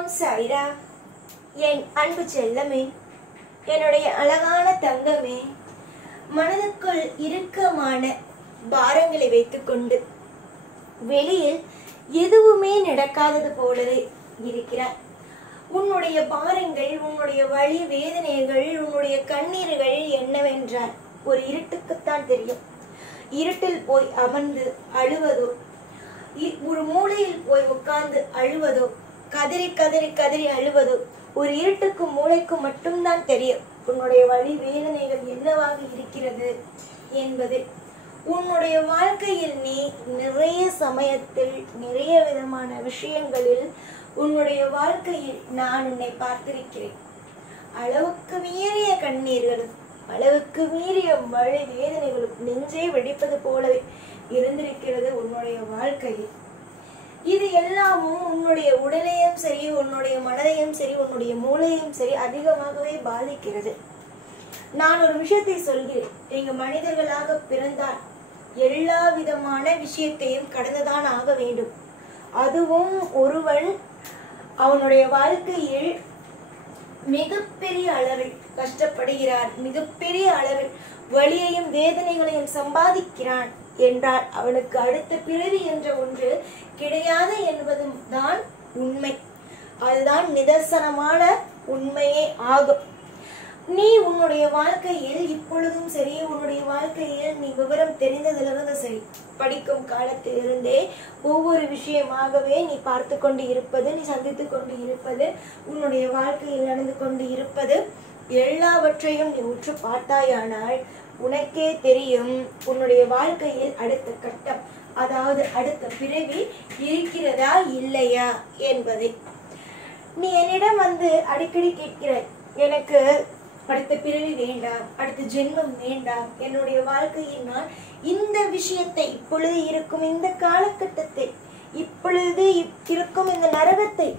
ஓம் சாய்ரா. என் அன்பு செல்லமே, என்னுடைய அழகான தங்கமே, மனதுக்குள் இறுக்கமான பாரங்களை வைத்துக்கொண்டு வெளியில் எதுவுமே நடக்காதது போலவே இருக்கிறார். உன்னுடைய பாரங்கள், உன்னுடைய வலி வேதனைகள், உன்னுடைய கண்ணீர்கள் என்னவென்றால் ஒரு இருட்டுக்குத்தான் தெரியும். இருட்டில் போய் அமர்ந்து அழுவதோ, ஒரு மூலையில் போய் உட்கார்ந்து அழுவதோ, கதறி கதறி கதறி அழுவதோ ஒரு இருட்டுக்கு மூளைக்கு மட்டும்தான் தெரியும் உன்னுடைய வலி வேதனைகள் என்னவாக இருக்கிறது என்பது. உன்னுடைய வாழ்க்கையில் நீ நிறைய சமயத்தில் நிறைய விதமான விஷயங்களில் உன்னுடைய வாழ்க்கையில் நான் உன்னை பார்த்திருக்கிறேன். அளவுக்கு மீறிய கண்ணீர்களும் அளவுக்கு மீறிய வலி வேதனைகளும் நெஞ்சே வெடிப்பது போலவே இருந்திருக்கிறது உன்னுடைய வாழ்க்கையில். இது எல்லாமும் உன்னுடைய உடலையும் சரி, உன்னுடைய மனதையும் சரி, உன்னுடைய மூளையும் சரி அதிகமாகவே பாதிக்கிறது. நான் ஒரு விஷயத்தை சொல்கிறேன். நீங்க மனிதர்களாக பிறந்தால் எல்லா விதமான விஷயத்தையும் கடந்துதான் ஆக வேண்டும். அதுவும் ஒருவன் அவனுடைய வாழ்க்கையில் மிகப்பெரிய அளவில் கஷ்டப்படுகிறான், மிகப்பெரிய அளவில் வலியையும் வேதனைகளையும் சம்பாதிக்கிறான் என்றால் அவனுக்கு அடுத்த பிறவி என்ற ஒன்று கிடையாது என்பதும் தான் உண்மை. அதுதான் நிதர்சனமான உண்மையே ஆகும். நீ உன்னுடைய வாழ்க்கையில் இப்பொழுதும் சரி, உன்னுடைய வாழ்க்கையில் நீ விவரம் தெரிந்ததிலிருந்து சரி, படிக்கும் காலத்திலிருந்தே ஒவ்வொரு விஷயமாகவே நீ பார்த்து கொண்டு இருப்பது, நீ சந்தித்து கொண்டு இருப்பது, உன்னுடைய வாழ்க்கையில் நடந்து கொண்டு இருப்பது எல்லாவற்றையும் நீ உற்று பார்த்தாயானால் உனக்கே தெரியும் உன்னுடைய வாழ்க்கையில் அடுத்த கட்டம், அதாவது அடுத்த பிறவி இருக்கிறதா இல்லையா என்பதை. நீ என்னிடம் அடிக்கடி கேட்கிறாய், எனக்கு அடுத்த பிறவி வேண்டாம், அடுத்த ஜென்மம் வேண்டாம், என்னுடைய வாழ்க்கையில் நான் இந்த விஷயத்தை, இப்பொழுது இருக்கும் இந்த காலகட்டத்தை, இப்பொழுது இருக்கும் இந்த நரகத்தை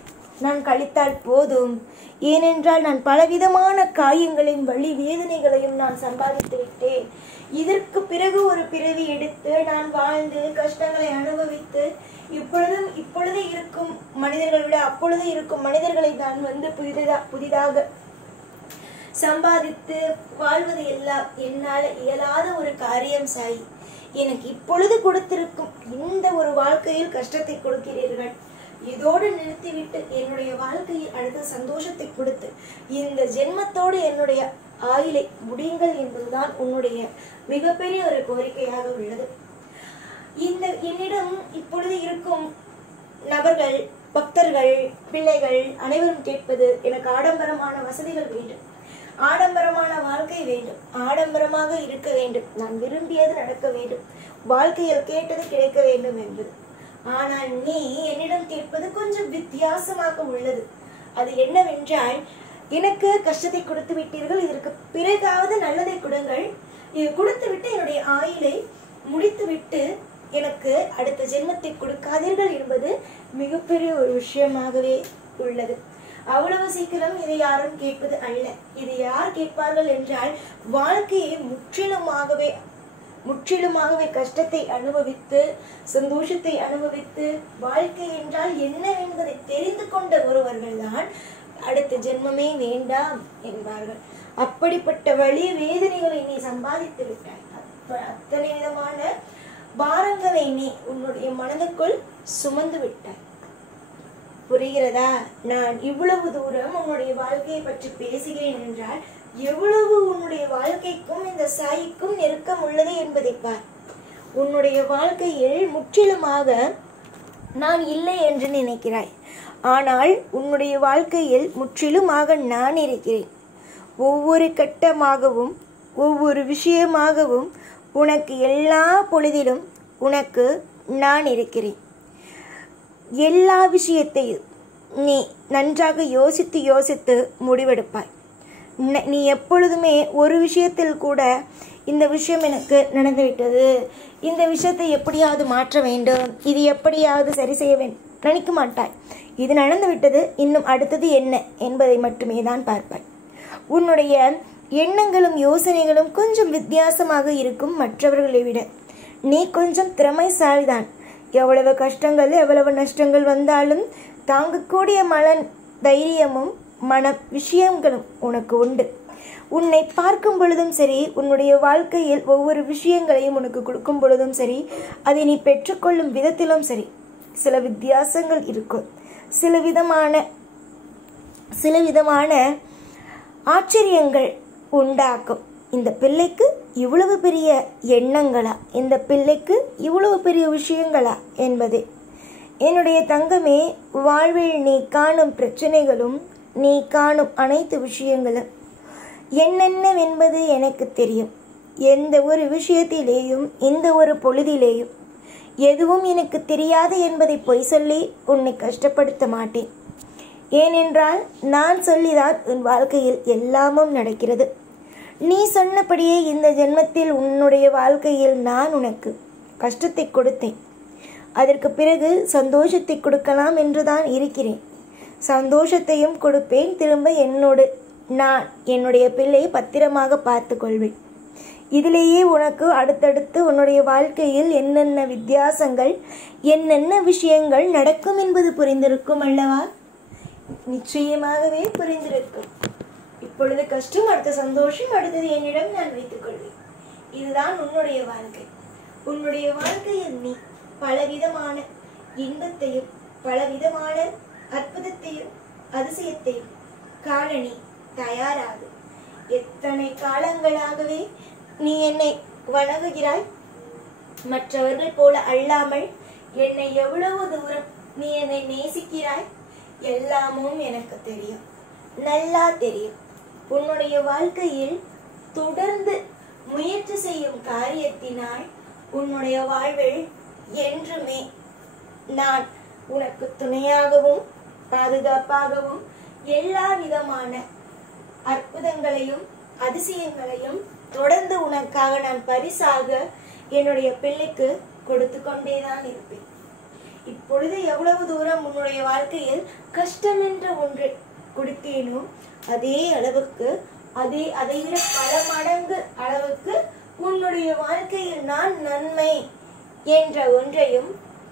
நான் கழித்தால் போதும். ஏனென்றால் நான் பலவிதமான காயங்களையும் வலி வேதனைகளையும் நான் சம்பாதித்து விட்டேன். இதற்கு பிறகு ஒரு பிறவி எடுத்து நான் வாழ்ந்து கஷ்டங்களை அனுபவித்து இப்பொழுது இருக்கும் மனிதர்களை விட அப்பொழுது இருக்கும் மனிதர்களை நான் புதிதாக சம்பாதித்து வாழ்வது எல்லாம் என்னால் இயலாத ஒரு காரியம் சாய். எனக்கு இப்பொழுது கொடுத்திருக்கும் இந்த ஒரு வாழ்க்கையில் கஷ்டத்தை கொடுக்கிறீர்கள், இதோடு நிறுத்திவிட்டு என்னுடைய வாழ்க்கையில் அடுத்த சந்தோஷத்தை கொடுத்து இந்த ஜென்மத்தோடு என்னுடைய ஆயுளை முடியுங்கள் என்பதுதான் உன்னுடைய மிகப்பெரிய ஒரு கோரிக்கையாக உள்ளது. என்னிடம் இப்பொழுது இருக்கும் நபர்கள், பக்தர்கள், பிள்ளைகள் அனைவரும் கேட்பது, எனக்கு ஆடம்பரமான வசதிகள் வேண்டும், ஆடம்பரமான வாழ்க்கை வேண்டும், ஆடம்பரமாக இருக்க வேண்டும், நான் விரும்பியது நடக்க வேண்டும், வாழ்க்கையில் கேட்டது கிடைக்க வேண்டும் என்பது. ஆனால் நீ என்னிடம் கேட்பது கொஞ்சம் வித்தியாசமாக உள்ளது. அது என்னவென்றால், எனக்கு கஷ்டத்தை கொடுத்து விட்டீர்கள், இதற்கு பிறகாவது நல்லதை கொடுங்கள், இது கொடுத்து விட்டு என்னுடைய ஆயுளை முடித்து விட்டு எனக்கு அடுத்த ஜென்மத்தை கொடுக்காதீர்கள் என்பது மிகப்பெரிய ஒரு விஷயமாகவே உள்ளது. அவ்வளவு சீக்கிரம் இதை யாரும் கேட்பது அல்ல. இதை யார் கேட்பார்கள் என்றால், வாழ்க்கையை முற்றிலுமாகவே கஷ்டத்தை அனுபவித்து சந்தோஷத்தை அனுபவித்து வாழ்க்கை என்றால் என்ன என்பதை தெரிந்து கொண்ட ஒருவர்கள் தான் அடுத்த ஜென்மமே வேண்டாம் என்பார்கள். அப்படிப்பட்ட வலி வேதனைகளை நீ சம்பாதித்து விட்டாய். அத்தனை விதமான பாரங்களை நீ உன்னுடைய மனதுக்குள் சுமந்து விட்டாய். புரிகிறதா? நான் இவ்வளவு தூரம் உன்னுடைய வாழ்க்கையை பற்றி பேசுகிறேன் என்றால் எவ்வளவு உன்னுடைய வாழ்க்கைக்கும் இந்த சாய்க்கும் நெருக்கம் உள்ளது என்பதை பார். உன்னுடைய வாழ்க்கையில் முற்றிலுமாக நான் இல்லை என்று நினைக்கிறாய், ஆனால் உன்னுடைய வாழ்க்கையில் முற்றிலுமாக நான் இருக்கிறேன். ஒவ்வொரு கட்டமாகவும் ஒவ்வொரு விஷயமாகவும் உனக்கு எல்லா பொழுதிலும் உனக்கு நான் இருக்கிறேன். எல்லா விஷயத்தையும் நீ நன்றாக யோசித்து முடிவெடுப்பாய். நீ எப்பொழுதுமே ஒரு விஷயத்தில் கூட இந்த விஷயம் எனக்கு நடந்துவிட்டது, இந்த விஷயத்தை எப்படியாவது மாற்ற வேண்டும், இது எப்படியாவது சரி செய்ய வேண்டும் நினைக்க மாட்டாய். இது நடந்து விட்டது, இன்னும் அடுத்தது என்ன என்பதை மட்டுமே தான் பார்ப்பாய். உன்னுடைய எண்ணங்களும் யோசனைகளும் கொஞ்சம் வித்தியாசமாக இருக்கும் மற்றவர்களை விட. நீ கொஞ்சம் திறமைசாலிதான். எவ்வளவு கஷ்டங்கள் எவ்வளவு நஷ்டங்கள் வந்தாலும் தாங்கக்கூடிய தைரியமும் விஷயங்களும் உனக்கு உண்டு. உன்னை பார்க்கும் பொழுதும் சரி, உன்னுடைய வாழ்க்கையில் ஒவ்வொரு விஷயங்களையும் உனக்கு கொடுக்கும் பொழுதும் சரி, அதை நீ பெற்றுக்கொள்ளும் விதத்திலும் சரி சில வித்தியாசங்கள் இருக்கும். சில விதமான ஆச்சரியங்கள் உண்டாக்கும். இந்த பிள்ளைக்கு இவ்வளவு பெரிய எண்ணங்களா, இந்த பிள்ளைக்கு இவ்வளவு பெரிய விஷயங்களா என்பது. என்னுடைய தங்கமே, வாழ்வில் நீ காணும் பிரச்சனைகளும் நீ காணும் அனைத்து விஷயங்களும் என்னென்னவென்பது எனக்கு தெரியும். எந்த ஒரு விஷயத்திலேயும் இந்த ஒரு பொழுதிலேயும் எதுவும் எனக்கு தெரியாது என்பதை பொய் சொல்லி உன்னை கஷ்டப்படுத்த மாட்டேன். ஏனென்றால் நான் சொல்லிதான் உன் வாழ்க்கையில் எல்லாமும் நடக்கிறது. நீ சொன்னபடியே இந்த ஜென்மத்தில் உன்னுடைய வாழ்க்கையில் நான் உனக்கு கஷ்டத்தை கொடுத்தேன். அதற்கு பிறகு சந்தோஷத்தை கொடுக்கலாம் என்றுதான் இருக்கிறேன். சந்தோஷத்தையும் கொடுப்பேன். திரும்ப நான் என்னுடைய பிள்ளையை பத்திரமாக பார்த்து கொள்வேன். இதிலேயே உனக்கு அடுத்தடுத்து உன்னுடைய வாழ்க்கையில் என்னென்ன வித்தியாசங்கள், என்னென்ன விஷயங்கள் நடக்கும் என்பது புரிந்திருக்கும் அல்லவா? நிச்சயமாகவே புரிந்திருக்கும். இப்பொழுது கஷ்டம், அடுத்த சந்தோஷம், அடுத்தது என்னிடம் நான் வைத்துக் கொள்வேன். இதுதான் உன்னுடைய வாழ்க்கை. உன்னுடைய வாழ்க்கையில் நீ பலவிதமான இன்பத்தையும் பலவிதமான அற்புதத்தையும் அதிசயத்தையும் காண நீ தயாராகு. எத்தனை காலங்களாகவே நீ என்னை வணங்குகிறாய். மற்றவர்கள் போல அல்லாமல் என்னை எவ்வளவு தூரம் நீ என்னை நேசிக்கிறாய் எல்லாமும் எனக்கு தெரியும், நல்லா தெரியும். உன்னுடைய வாழ்க்கையில் தொடர்ந்து முயற்சி செய்யும் காரியத்தினால் உன்னுடைய வாழ்வில் என்றுமே நான் உனக்கு துணையாகவும் பாதுகாப்பாகவும் எல்லா விதமான அற்புதங்களையும் அதிசயங்களையும் தொடர்ந்து உனக்காக நான் பரிசாக என்னுடைய பிள்ளைக்கு கொடுத்து கொண்டேதான் இருப்பேன். இப்பொழுது எவ்வளவு தூரம் உன்னுடைய வாழ்க்கையில் கஷ்டம் என்ற ஒன்று கொடுத்தேனோ அதே அளவுக்கு அதைவிட பல மடங்கு அளவுக்கு உன்னுடைய வாழ்க்கையில் நான் நன்மை என்ற ஒன்றையும்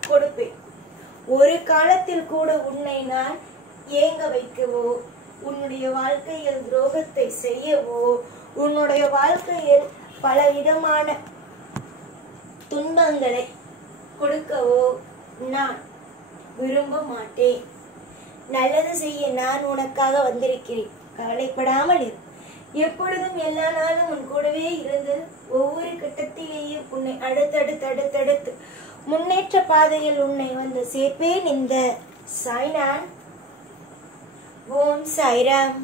கொடுப்பேன். ஒரு காலத்தில் கூட உன்னை நான் ஏங்க வைக்கவோ, உன்னுடைய வாழ்க்கையில் துரோகத்தை செய்யவோ, உன்னுடைய வாழ்க்கையில் பலவிதமான துன்பங்களை கொடுக்கவோ நான் விரும்ப மாட்டேன். நல்லது செய்ய நான் உனக்காக வந்திருக்கிறேன். கவலைப்படாமல் இரு. எப்பொழுதும் எல்லா நாளும் உன் கூடவே இருந்து ஒவ்வொரு கட்டத்திலேயும் உன்னை அடுத்தடுத்து முன்னேற்ற பாதையில் உன்னை வந்து சேர்ப்பேன். இந்த சாய்நான். ஓம் சாய்ராம்.